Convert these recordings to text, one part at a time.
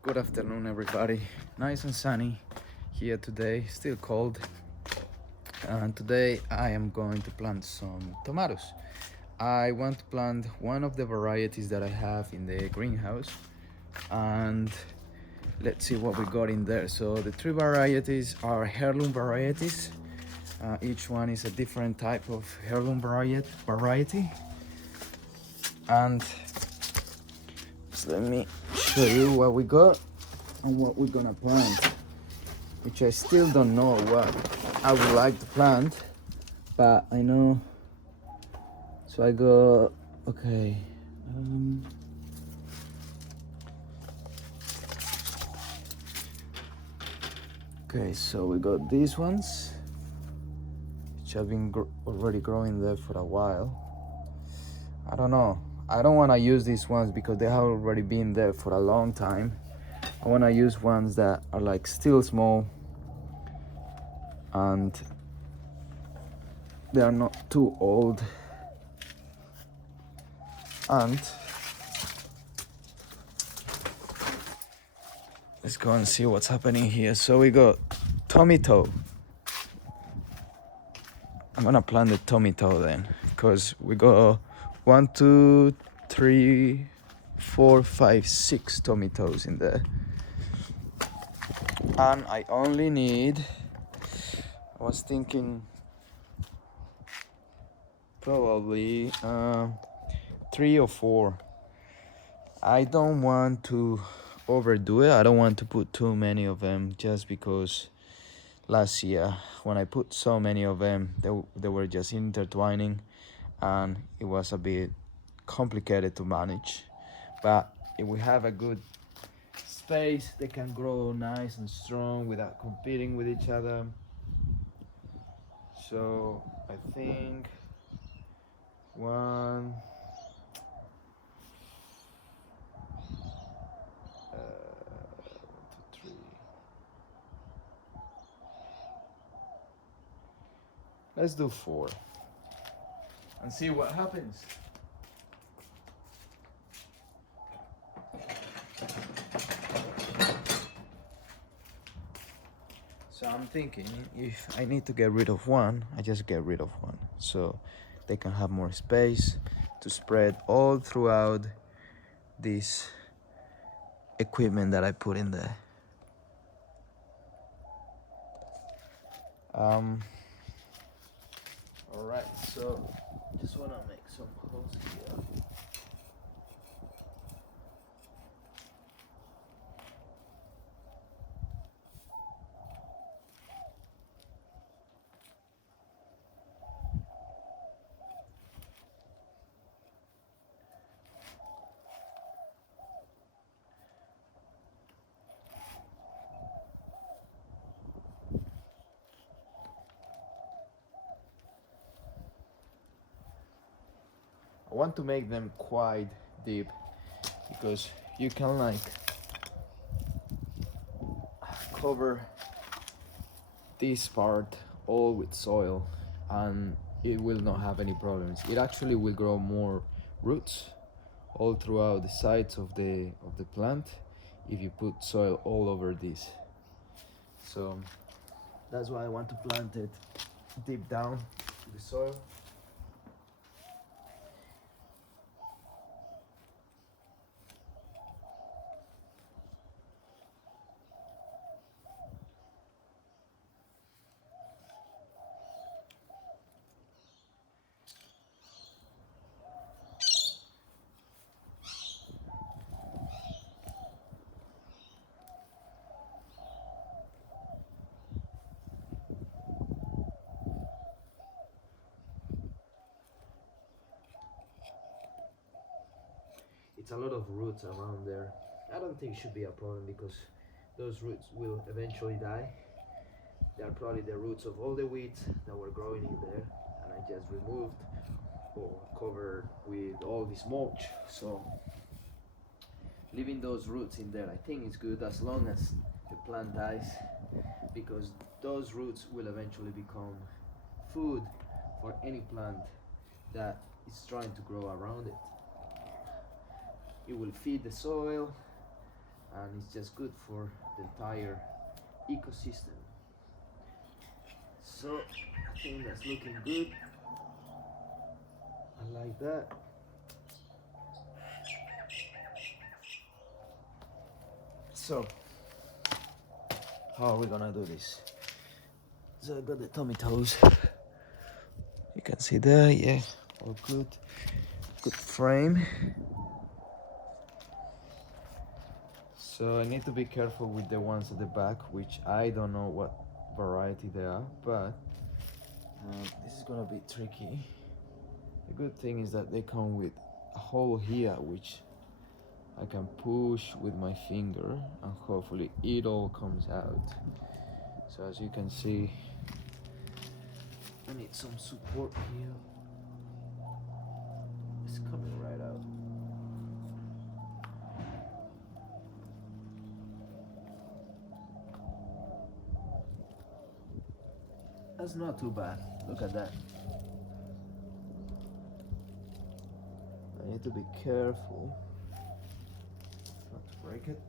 Good afternoon, everybody. Nice and sunny here today, still cold. And today I am going to plant some tomatoes. I want to plant one of the varieties that I have in the greenhouse, and let's see what we got in there. So the three varieties are heirloom varieties. Each one is a different type of heirloom variety. And so let me show you what we got and what we're gonna plant, which I still don't know what I would like to plant, but I know. So I go, okay. Okay, so we got these ones, which have been already growing there for a while. I don't know. I don't want to use these ones because they have already been there for a long time. I want to use ones that are like still small and they are not too old. And let's go and see what's happening here. So we got tomato. I'm gonna plant the tomato then, because we got 1, 2, 3, 4, 5, 6 tomatoes in there. And I only need, I was thinking probably 3 or 4. I don't want to overdo it. I don't want to put too many of them, just because last year when I put so many of them, they were just intertwining and it was a bit complicated to manage. But if we have a good space, they can grow nice and strong without competing with each other. So I think 1, 2, 3. Let's do 4 and see what happens. So I'm thinking if I need to get rid of one, I just get rid of one, so they can have more space to spread all throughout this equipment that I put in there. All right, so just want to make some holes here. I want to make them quite deep because you can like cover this part all with soil and it will not have any problems. It actually will grow more roots all throughout the sides of the plant if you put soil all over this. So that's why I want to plant it deep down to the soil. It's a lot of roots around there. I don't think it should be a problem because those roots will eventually die. They are probably the roots of all the weeds that were growing in there, and I just removed or covered with all this mulch. So leaving those roots in there, I think is good as long as the plant dies, because those roots will eventually become food for any plant that is trying to grow around it. It will feed the soil and it's just good for the entire ecosystem. So I think that's looking good. I like that. So how are we gonna do this? So I got the tomatoes. You can see there, yeah, all good. Good frame. So I need to be careful with the ones at the back, which I don't know what variety they are, but this is gonna be tricky. The good thing is that they come with a hole here, which I can push with my finger, and hopefully it all comes out. So as you can see, I need some support here. It's coming right out. That's not too bad. Look at that. I need to be careful not to break it.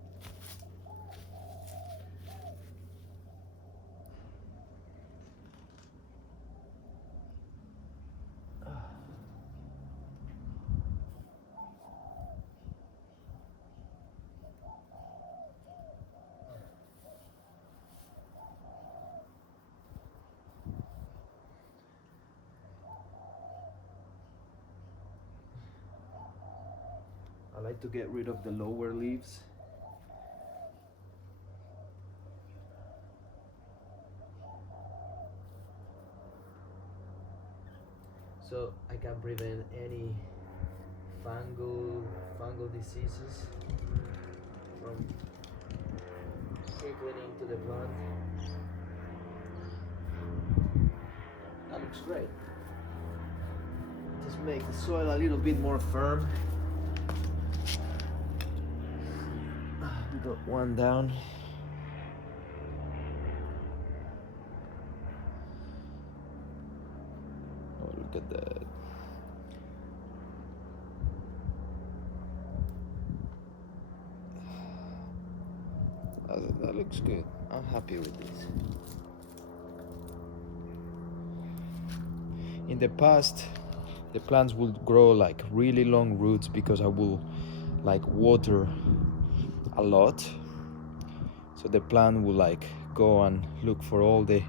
I like to get rid of the lower leaves. So I can prevent any fungal diseases from trickling into the plant. That looks great. Just make the soil a little bit more firm. We got one down. Oh, look at that. That looks good. I'm happy with this. In the past, the plants would grow like really long roots because I will like water a lot. So the plant will like go and look for all the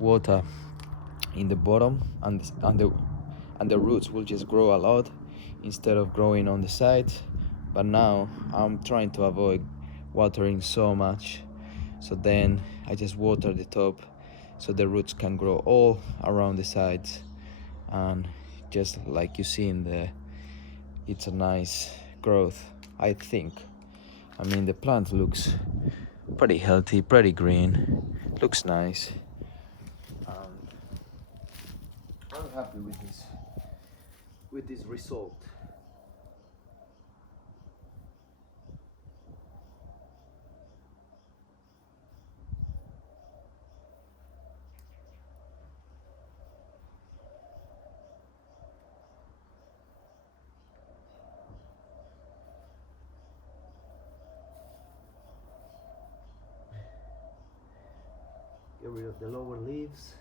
water in the bottom, and the roots will just grow a lot instead of growing on the sides. But now I'm trying to avoid watering so much, so then I just water the top so the roots can grow all around the sides, and just like you see in the, it's a nice growth, I think. I mean, the plant looks pretty healthy, pretty green, looks nice. I'm happy with this result. Get rid of the lower leaves.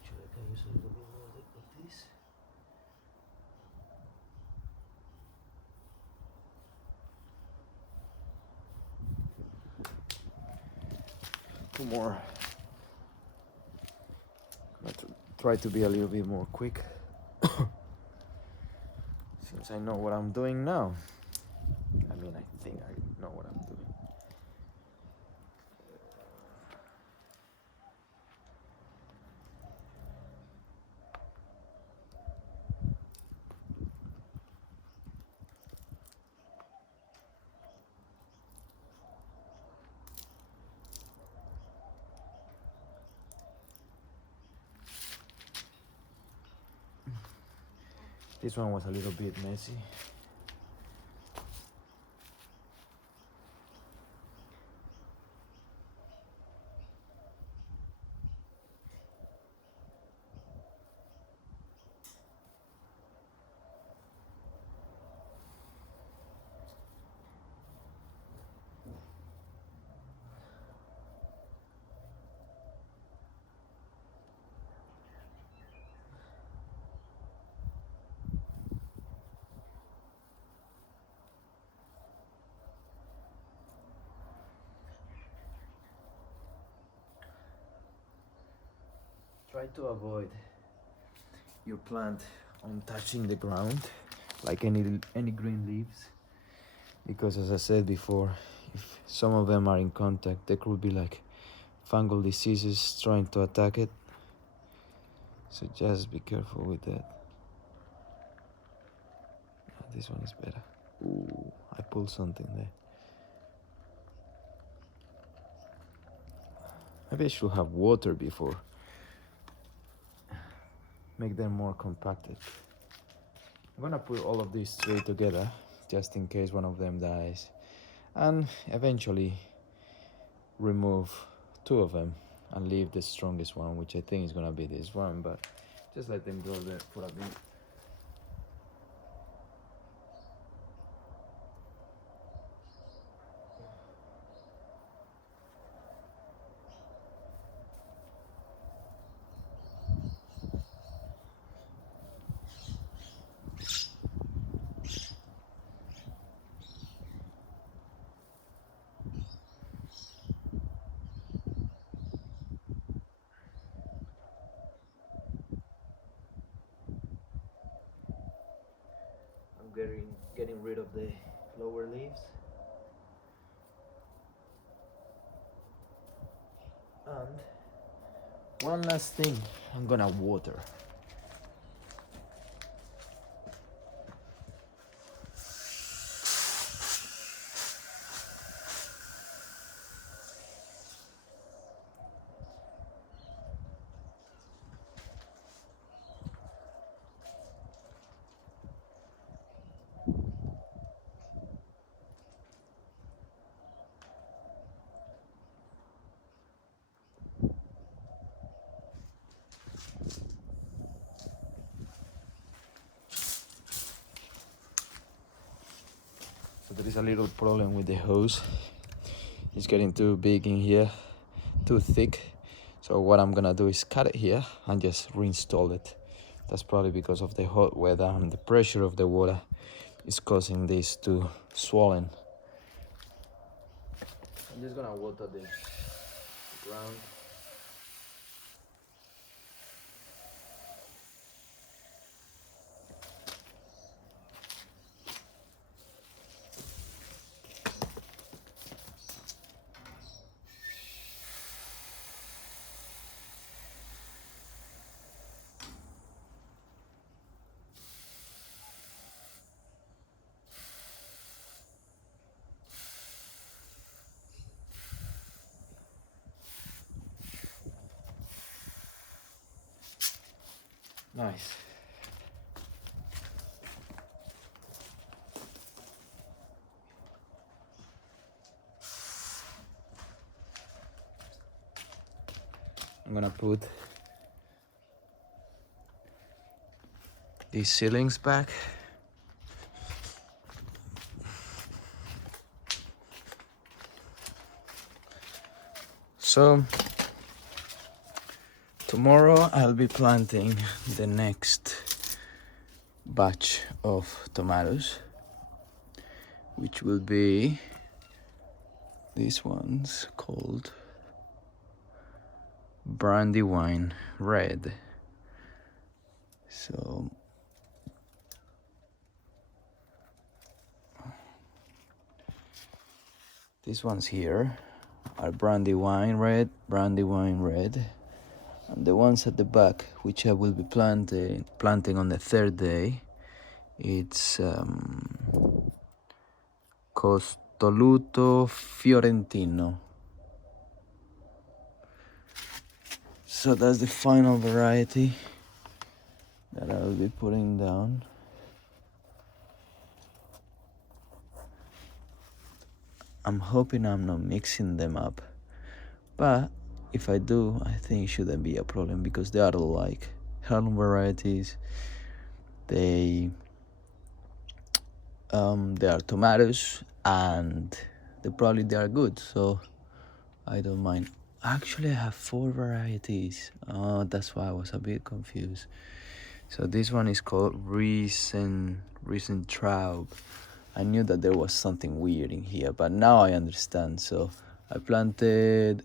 Actually, I can use a little bit more of this. Two more. I'm gonna try to be a little bit more quick since I know what I'm doing now. I mean, I think I know what I'm doing. This one was a little bit messy. try to avoid your plant on touching the ground, like any green leaves, because as I said before, if some of them are in contact, there could be like fungal diseases trying to attack it. So just be careful with that. This one is better. Ooh, I pulled something there. Maybe I should have water before. Make them more compacted. I'm gonna put all of these three together just in case one of them dies, and eventually remove two of them and leave the strongest one, which I think is gonna be this one, but just let them go there for a bit. I'm getting rid of the lower leaves. And one last thing, I'm gonna water. So there is a little problem with the hose. It's getting too big in here, too thick. So what I'm gonna do is cut it here and just reinstall it. That's probably because of the hot weather and the pressure of the water is causing this to swollen. I'm just gonna water the ground. Nice. I'm gonna put these ceilings back. So tomorrow I'll be planting the next batch of tomatoes, which will be these ones called Brandywine Red. So these ones here are Brandywine Red, and the ones at the back, which I will be planting on the third day, it's Costoluto Fiorentino. So that's the final variety that I will be putting down. I'm hoping I'm not mixing them up, but if I do, I think it shouldn't be a problem because they are all like Heirloom varieties. They are tomatoes and they are good, so I don't mind. Actually, I have 4 varieties. Oh, that's why I was a bit confused. So this one is called Riesentraub. I knew that there was something weird in here, but now I understand. So I planted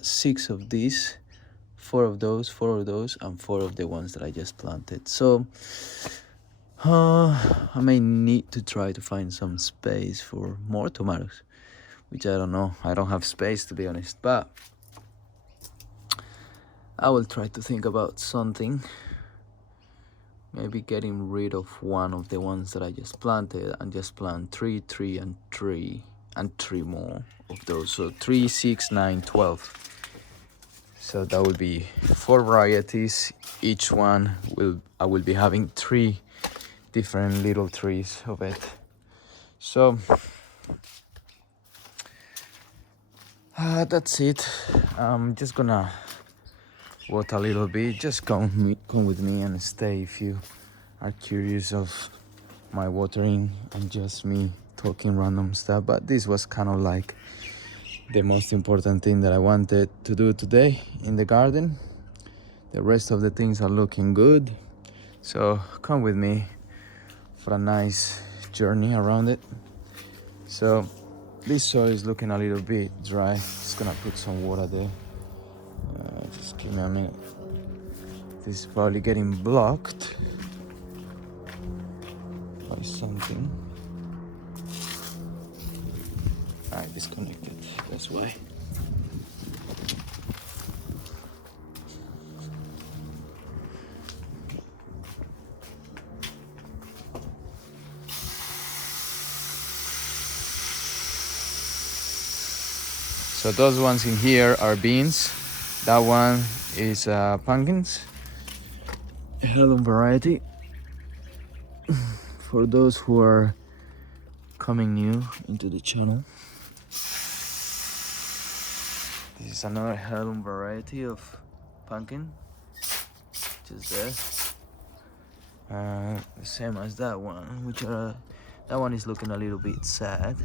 6 of these four of those, and four of the ones that I just planted. So I may need to try to find some space for more tomatoes, which I don't know. I don't have space, to be honest, but I will try to think about something. Maybe getting rid of one of the ones that I just planted and just plant 3, 3, and 3, and 3 more of those. So 3, 6, 9, 12. So that would be 4 varieties. Each one I will be having 3 different little trees of it. So that's it. I'm just gonna water a little bit. Just come with me and stay if you are curious of my watering and just me talking random stuff. But this was kind of like the most important thing that I wanted to do today in the garden. The rest of the things are looking good, so come with me for a nice journey around it. So this soil is looking a little bit dry. Just gonna put some water there. Just give me a minute. This is probably getting blocked by something. I disconnected, that's why. So those ones in here are beans. That one is pumpkins, a Heirloom variety. For those who are coming new into the channel, this is another Heirloom variety of pumpkin, just there. The same as that one, that one is looking a little bit sad.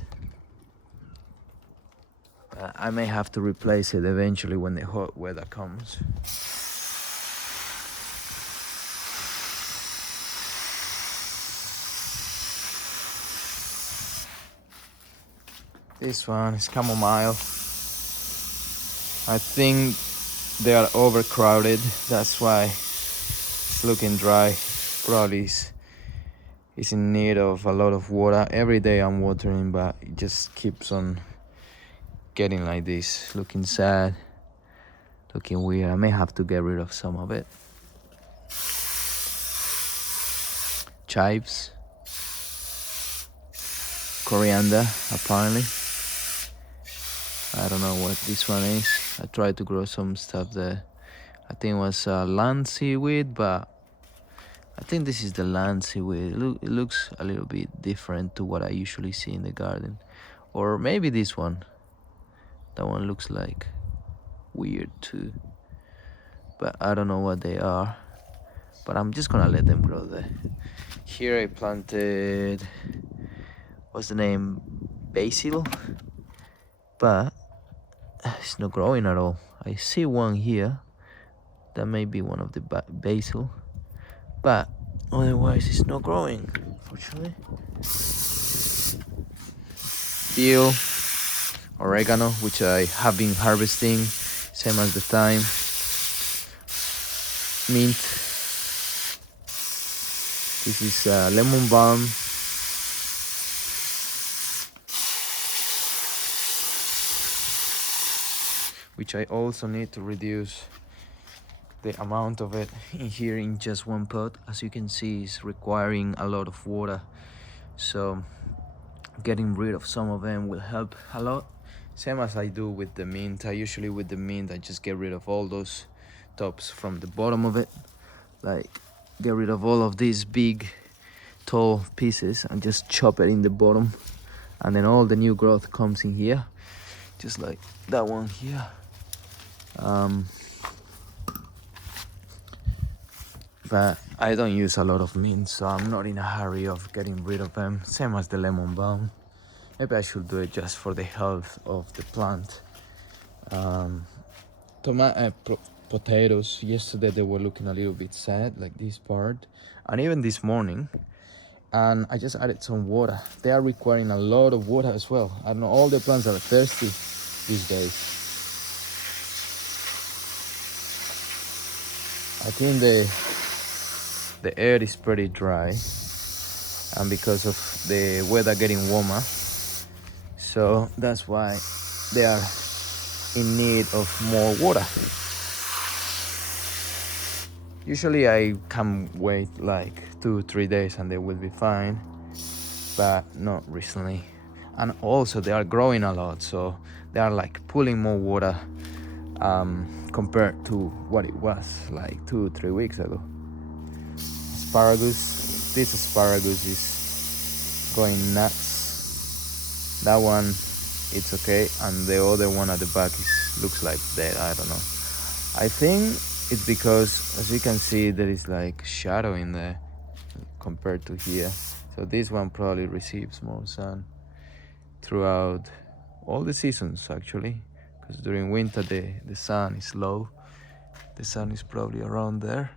I may have to replace it eventually when the hot weather comes. This one is chamomile. I think they are overcrowded, that's why it's looking dry. Probably is in need of a lot of water. Every day I'm watering, but it just keeps on getting like this, looking sad, looking weird. I may have to get rid of some of it. Chives, coriander, apparently. I don't know what this one is. I tried to grow some stuff there. I think it was land seaweed, but I think this is the land seaweed. It looks a little bit different to what I usually see in the garden. Or maybe this one. That one looks like weird too. But I don't know what they are. But I'm just gonna let them grow there. Here I planted, what's the name? Basil. But it's not growing at all. I see one here. That may be one of the basil. But otherwise it's not growing, unfortunately. Dill, oregano, which I have been harvesting, same as the thyme. Mint. This is lemon balm. Which I also need to reduce the amount of it in here in just one pot. As you can see, it's requiring a lot of water. So getting rid of some of them will help a lot. Same as I do with the mint. Usually with the mint, I just get rid of all those tops from the bottom of it. Like, get rid of all of these big, tall pieces and just chop it in the bottom. And then all the new growth comes in here. Just like that one here. But I don't use a lot of mint, so I'm not in a hurry of getting rid of them. Same as the lemon balm. Maybe I should do it just for the health of the plant. Potatoes, yesterday they were looking a little bit sad, like this part, and even this morning. And I just added some water. They are requiring a lot of water as well. I don't know, all the plants are thirsty these days. I think the air is pretty dry, and because of the weather getting warmer, so that's why they are in need of more water. Usually I can wait like 2-3 days and they will be fine, but not recently. And also they are growing a lot, so they are like pulling more water compared to what it was like 2-3 weeks ago. Asparagus, this asparagus is going nuts. That one, it's okay, and the other one at the back looks like dead. I don't know. I think it's because, as you can see, there is like shadow in there compared to here. So this one probably receives more sun throughout all the seasons actually, because during winter the sun is low. The sun is probably around there,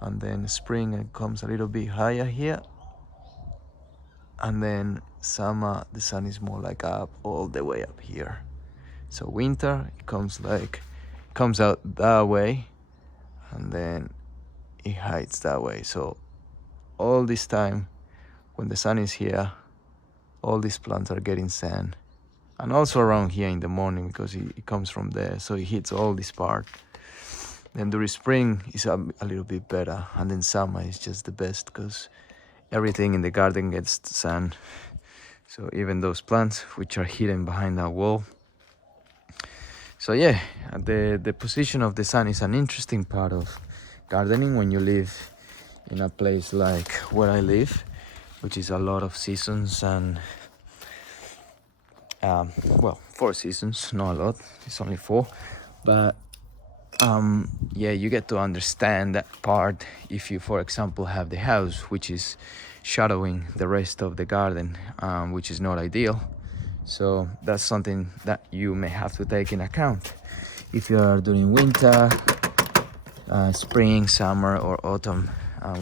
and then spring it comes a little bit higher here, and then summer the sun is more like up, all the way up here. So winter it comes out that way, and then it hides that way. So all this time when the sun is here, all these plants are getting sun, and also around here in the morning because it comes from there, so it hits all this part. Then during spring is a little bit better, and then summer is just the best because everything in the garden gets sun. So even those plants which are hidden behind that wall. So yeah, the position of the sun is an interesting part of gardening when you live in a place like where I live, which is a lot of seasons, and well, 4 seasons, not a lot, it's only 4, but yeah, you get to understand that part if you, for example, have the house which is shadowing the rest of the garden, which is not ideal. So that's something that you may have to take in account if you are doing winter, spring, summer, or autumn,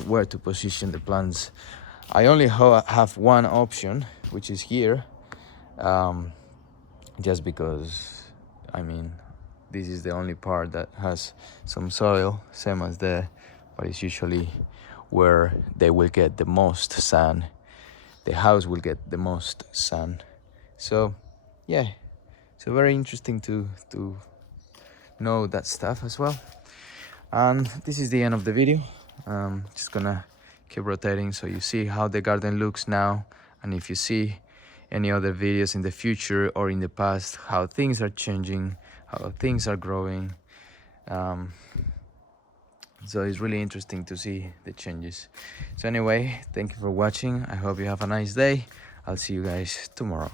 where to position the plants. I only have one option, which is here, just because, I mean, this is the only part that has some soil, same as there, but it's usually where they will get the most sun. The house will get the most sun. So yeah, so very interesting to know that stuff as well. And this is the end of the video. Just gonna keep rotating so you see how the garden looks now, and if you see any other videos in the future or in the past, how things are changing, how things are growing. So it's really interesting to see the changes. So anyway, thank you for watching. I hope you have a nice day. I'll see you guys tomorrow.